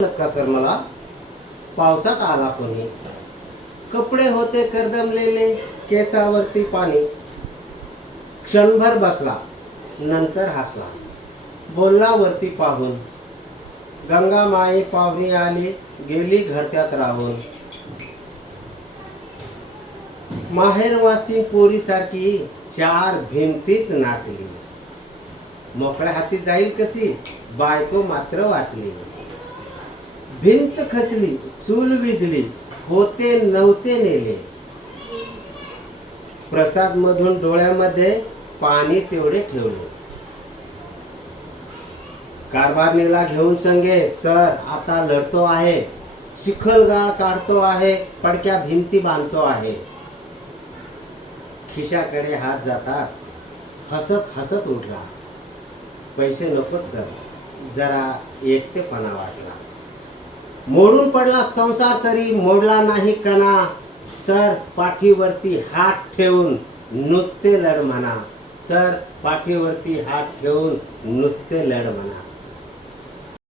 का सर मला पावसात आला कोणी, कपडे होते करदमलेले, केसावरती पाणी. क्षणभर बसला, नंतर हसला, बोलला वरती पाहून, गंगा माई पाहुणी आली, गेली घरट्यात राहून. माहेरवासी पोरीसारखी चार भिंतीत नाचली, मोकळ्या हाती जाईल कशी, बायको मात्र वाचली. भिंत खचली, चूल विझली, होते नव्हते नेले, प्रसाद मधून डोळ्यामध्ये पाणी तेवढे ठेवले. कारभारणीला घेऊन संगे, सर आता लढतो आहे, चिखलगाळ काढतो आहे, पडक्या भिंती बांधतो आहे. खिशाकडे हात जाताच हसत हसत उठला, पैसे नकोत सर, जरा एकटेपणा वाटला. मोडून पडला संसार तरी मोडला नाही कणा, सर पाठीवरती हात ठेवून नुसते लढ म्हणा, सर पाठीवरती हात ठेवून नुसते लढ म्हणा.